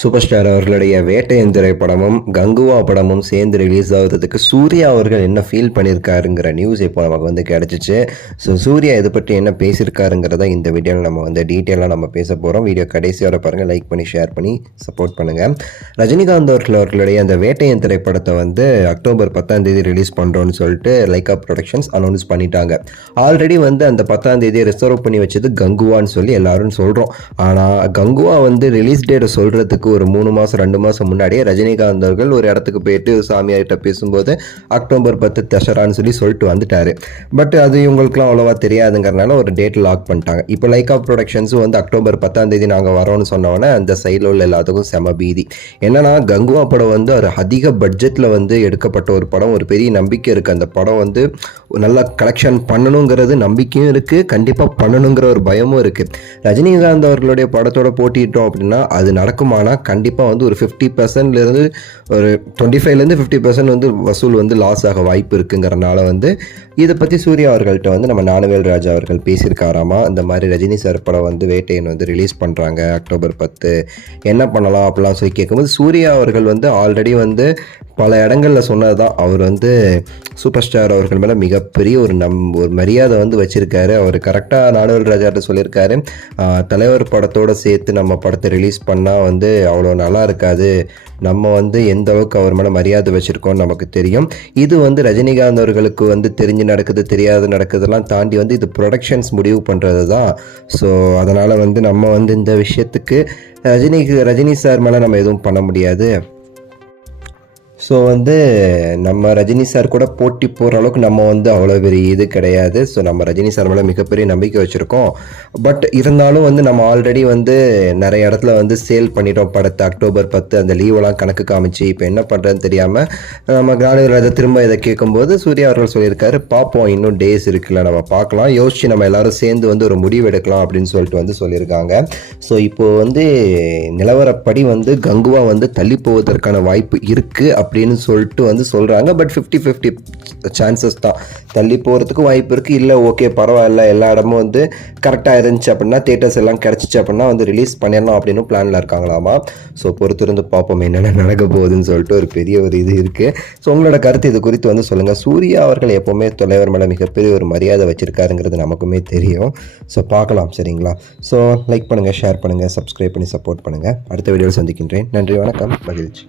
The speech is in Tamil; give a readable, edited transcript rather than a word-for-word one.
சூப்பர் ஸ்டார் அவர்களுடைய வேட்டையன் திரைப்படமும் கங்குவா படமும் சேர்ந்து ரிலீஸ் ஆகுறதுக்கு சூர்யா அவர்கள் என்ன ஃபீல் பண்ணியிருக்காருங்கிற நியூஸ் இப்போ நமக்கு வந்து கிடச்சிச்சு. ஸோ சூர்யா இதை பற்றி என்ன பேசியிருக்காருங்கிறத இந்த வீடியோவில் நம்ம வந்து டீட்டெயிலாக நம்ம பேச போகிறோம். வீடியோ கடைசியோட பாருங்கள், லைக் பண்ணி ஷேர் பண்ணி சப்போர்ட் பண்ணுங்கள். ரஜினிகாந்த் அவர்களுடைய அந்த வேட்டையன் திரைப்படத்தை வந்து அக்டோபர் 10 ரிலீஸ் பண்ணுறோன்னு சொல்லிட்டு லைக்கா ப்ரொடக்ஷன்ஸ் அனௌன்ஸ் பண்ணிட்டாங்க. ஆல்ரெடி வந்து அந்த 10 ரிசர்வ் பண்ணி வச்சது கங்குவான்னு சொல்லி எல்லாரும் சொல்கிறோம். ஆனால் கங்குவா வந்து ரிலீஸ் டேட்டை சொல்கிறதுக்கு ஒரு 3 மாதம் 2 மாதம் முன்னாடியே ரஜினிகாந்த் அவர்கள் ஒரு இடத்துக்கு போயிட்டு சாமியார்கிட்ட பேசும்போது அக்டோபர் 10 தசரான்னு சொல்லிட்டு வந்துட்டாரு. பட் அது இவங்களுக்குலாம் அவ்வளோவா தெரியாதுங்கிறனால ஒரு டேட் லாக் பண்ணிட்டாங்க. இப்போ லைக்கா ப்ரொடக்ஷன்ஸும் வந்து அக்டோபர் 10 நாங்கள் வரோம்னு சொன்னோன்னே அந்த சைடில் உள்ள எல்லாத்துக்கும் செம பீதி. என்னன்னா கங்குவா படம் வந்து ஒரு அதிக பட்ஜெட்டில் வந்து எடுக்கப்பட்ட ஒரு படம், ஒரு பெரிய நம்பிக்கை இருக்குது. அந்த படம் வந்து நல்லா கலெக்ஷன் பண்ணணுங்கிறது நம்பிக்கையும் இருக்குது, கண்டிப்பாக பண்ணணுங்கிற ஒரு பயமும் இருக்குது. ரஜினிகாந்த் அவர்களுடைய படத்தோட போட்டிட்டோம் அப்படின்னா அது நடக்குமானா கண்டிப்பாக வந்து ஒரு 50%லேருந்து ஒரு 25%லேருந்து 50% வந்து வசூல் வந்து லாஸ் ஆக வாய்ப்பு இருக்குங்கிறனால வந்து இதை பற்றி சூர்யா அவர்கள்ட்ட வந்து நம்ம ஞானவேல் ராஜா அவர்கள் பேசியிருக்காராமா. இந்த மாதிரி ரஜினி சார் படம் வந்து வேட்டையன் வந்து ரிலீஸ் பண்ணுறாங்க அக்டோபர் 10, என்ன பண்ணலாம் அப்படிலாம் சொல்லி கேட்கும்போது சூர்யா அவர்கள் வந்து ஆல்ரெடி வந்து பல இடங்களில் சொன்னது தான். அவர் வந்து சூப்பர் ஸ்டார் அவர்கள் மேலே மிகப்பெரிய ஒரு மரியாதை வந்து வச்சுருக்காரு. அவர் கரெக்டாக ஞானவேல் ராஜாட்ட சொல்லியிருக்காரு, தலைவர் படத்தோடு சேர்த்து நம்ம படத்தை ரிலீஸ் பண்ணால் வந்து அவ்வளோ நல்லா இருக்காது, நம்ம வந்து எந்த அளவுக்கு அவர் மேலே மரியாதை வச்சுருக்கோம்னு நமக்கு தெரியும். இது வந்து ரஜினிகாந்த் அவர்களுக்கு வந்து தெரிஞ்சு நடக்குது தெரியாது நடக்குதெல்லாம் தாண்டி வந்து இது ப்ரொடக்ஷன்ஸ் முடிவு பண்ணுறது தான். ஸோ அதனால் வந்து நம்ம வந்து இந்த விஷயத்துக்கு ரஜினி சார் மேலே நம்ம எதுவும் பண்ண முடியாது. ஸோ வந்து நம்ம ரஜினி சார் கூட போட்டி போகிற அளவுக்கு நம்ம வந்து அவ்வளோ பெரிய இது கிடையாது. ஸோ நம்ம ரஜினி சார் மேலே மிகப்பெரிய நம்பிக்கை வச்சுருக்கோம். பட் இருந்தாலும் வந்து நம்ம ஆல்ரெடி வந்து நிறைய இடத்துல வந்து சேல் பண்ணிட்டோம் படத்தை. அக்டோபர் 10 அந்த லீவெல்லாம் கணக்கு காமிச்சு இப்போ என்ன பண்ணுறதுன்னு தெரியாமல் நம்ம ஞானவேல் திரும்ப இதை கேட்கும்போது சூர்யா அவர்கள் சொல்லியிருக்காரு, பார்ப்போம் இன்னும் டேஸ் இருக்குல்ல, நம்ம பார்க்கலாம், யோசிச்சு நம்ம எல்லாரும் சேர்ந்து வந்து ஒரு முடிவு எடுக்கலாம் அப்படின்னு சொல்லிட்டு வந்து சொல்லியிருக்காங்க. ஸோ இப்போது வந்து நிலவரப்படி வந்து கங்குவா வந்து தள்ளி போவதற்கான வாய்ப்பு இருக்குது அப்படின்னு சொல்லிட்டு வந்து சொல்கிறாங்க. பட் 50-50 சான்சஸ் தான், தள்ளி போகிறதுக்கு வாய்ப்பு இருக்குது. இல்லை ஓகே பரவாயில்ல, எல்லா இடமும் வந்து கரெக்டாக இருந்துச்சு அப்படின்னா, தியேட்டர்ஸ் எல்லாம் கிடச்சிச்சு அப்படின்னா வந்து ரிலீஸ் பண்ணிடலாம் அப்படின்னு பிளானில் இருக்காங்களாமா. ஸோ பொறுத்திருந்து பார்ப்போம் என்னென்ன நடக்க போகுதுன்னு சொல்லிட்டு ஒரு பெரிய ஒரு இது இருக்குது. ஸோ உங்களோட கருத்து இது குறித்து வந்து சொல்லுங்கள். சூர்யா அவர்கள் எப்போவுமே தலைவர் மேலே மிகப்பெரிய ஒரு மரியாதை வச்சுருக்காருங்கிறது நமக்குமே தெரியும். ஸோ பார்க்கலாம், சரிங்களா? ஸோ லைக் பண்ணுங்கள், ஷேர் பண்ணுங்கள், சப்ஸ்கிரைப் பண்ணி சப்போர்ட் பண்ணுங்கள். அடுத்த வீடியோவில் சந்திக்கின்றேன். நன்றி, வணக்கம், மகிழ்ச்சி.